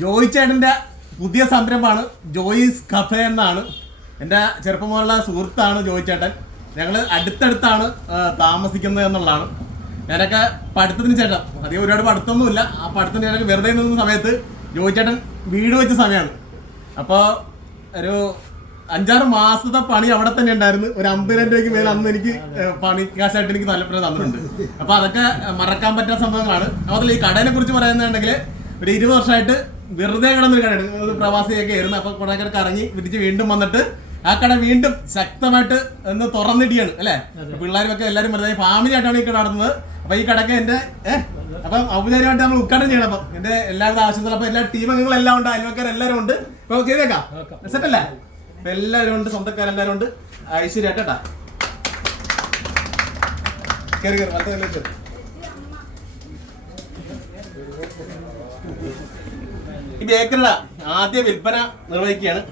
ജോയി ചേട്ടന്റെ പുതിയ സംരംഭമാണ് ജോയിസ് കഫേ എന്നാണ്. എന്റെ ചെറുപ്പം മുതലുള്ള സുഹൃത്താണ് ജോയി ചേട്ടൻ ഞങ്ങൾ അടുത്തടുത്താണ് താമസിക്കുന്നത് എന്നുള്ളതാണ്. ഞാനൊക്കെ പഠിത്തത്തിന് ചേട്ടൻ അധികം ഒരുപാട് പഠിത്തമൊന്നുമില്ല. ആ പഠിത്തത്തിന് ഞാനൊക്കെ വെറുതെ നിന്ന സമയത്ത് ജോയി ചേട്ടൻ വീട് വെച്ച സമയമാണ്. അപ്പോൾ ഒരു അഞ്ചാറ് മാസത്തെ പണി അവിടെ തന്നെ ഉണ്ടായിരുന്നു. ഒരു അമ്പതിനായിരം രൂപയ്ക്ക് മേലെ അന്ന് എനിക്ക് പണി കാശായിട്ട് എനിക്ക് താല്പര്യം തന്നിട്ടുണ്ട്. അപ്പോൾ അതൊക്കെ മറക്കാൻ പറ്റാത്ത സംഭവങ്ങളാണ്. അതുപോലെ ഈ കടനെ കുറിച്ച് പറയുന്നുണ്ടെങ്കിൽ ഒരു ഇരുപത് വർഷമായിട്ട് വെറുതെ കിടന്നൊരു കടയാണ് പ്രവാസിയൊക്കെ ആയിരുന്നു അപ്പൊ കുറെ കറങ്ങി തിരിച്ച് വീണ്ടും വന്നിട്ട് ആ കട വീണ്ടും ശക്തമായിട്ട് ഒന്ന് തുറന്നിടിയാണ് അല്ലെ? പിള്ളേരും എല്ലാരും വെറുതെ ഫാമിലി ആയിട്ടാണ് ഈ കട നടത്തുന്നത്. അപ്പൊ ഈ കടക്ക് എന്റെ ഏഹ് അപ്പൊ ഔപചാരികമായിട്ട് നമ്മൾ ഉദ്ഘാടനം ചെയ്യണം. അപ്പം എന്റെ എല്ലാവരുടെ ആവശ്യത്തിൽ അപ്പൊ എല്ലാ ടീം അംഗങ്ങളെല്ലാം ഉണ്ട് അയൽവക്കാർ എല്ലാവരും ഉണ്ട്. അപ്പൊ ചെയ്തേക്കാം സെറ്റല്ലേ അപ്പൊ എല്ലാവരും ഉണ്ട് സ്വന്തക്കാരെല്ലാവരും ഉണ്ട്. ഐശ്വര്യ കേട്ടാ കയറി കയറി വലത്തെ. ഈ ബേക്കറിയുടെ ആദ്യ വിൽപ്പന നിർവഹിക്കുകയാണ്.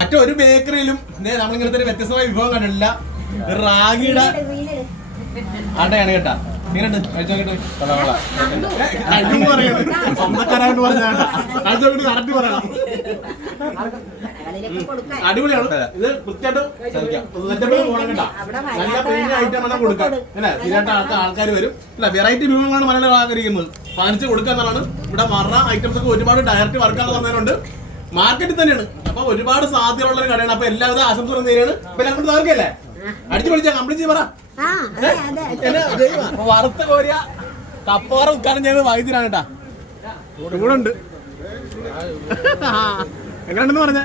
മറ്റൊരു ബേക്കറിയിലും നമ്മളിങ്ങനെ നമ്മളിങ്ങനത്തെ ഒരു വ്യത്യസ്തമായ വിഭവം കണ്ടിട്ടില്ല. റാഗിയുടെ അടയാണ് കേട്ടാ. സ്വന്തക്കാരായിട്ട് പറഞ്ഞാണ് നോക്കിട്ട് കറക്റ്റ് പറയണം. അടിപൊളിയാണ്. ഇത് കൃത്യമായിട്ട് നല്ല പ്രീമിയം ഐറ്റം ആണ് കൊടുക്കാം. അല്ലെ ഇതിനായിട്ട് ആൾക്കാർ ആൾക്കാർ വരും. അല്ല വെറൈറ്റി വിഭവങ്ങളാണ് മലയാളം ആഗ്രഹിക്കുന്നത്. പതിനഞ്ച് കൊടുക്കുക എന്നുള്ളതാണ്. ഇവിടെ മറ ഐറ്റംസ് ഒക്കെ ഒരുപാട് ഡയറക്റ്റ് വർക്കാണ് തന്നതിനുണ്ട് മാർക്കറ്റിൽ തന്നെയാണ്. അപ്പൊ ഒരുപാട് സാധ്യതയുള്ള ഒരു കടയാണ്. അപ്പൊ എല്ലാവിധ ആശംസകളും നേരെയാണ് അപ്പൊ എല്ലാവരും താർക്കല്ലേ അടിച്ചു പൊളിച്ചാ കംപ്ലീറ്റ് ചെയ്ത് പറ. ആ വറുത്ത കോരിയ കപ്പാറ ഉദ്ഘാടനം ചെയ്തത് വൈദ്യരാണ് കേട്ടാ. ചൂടുണ്ട്. എങ്ങനെയുണ്ടെന്ന് പറഞ്ഞേ?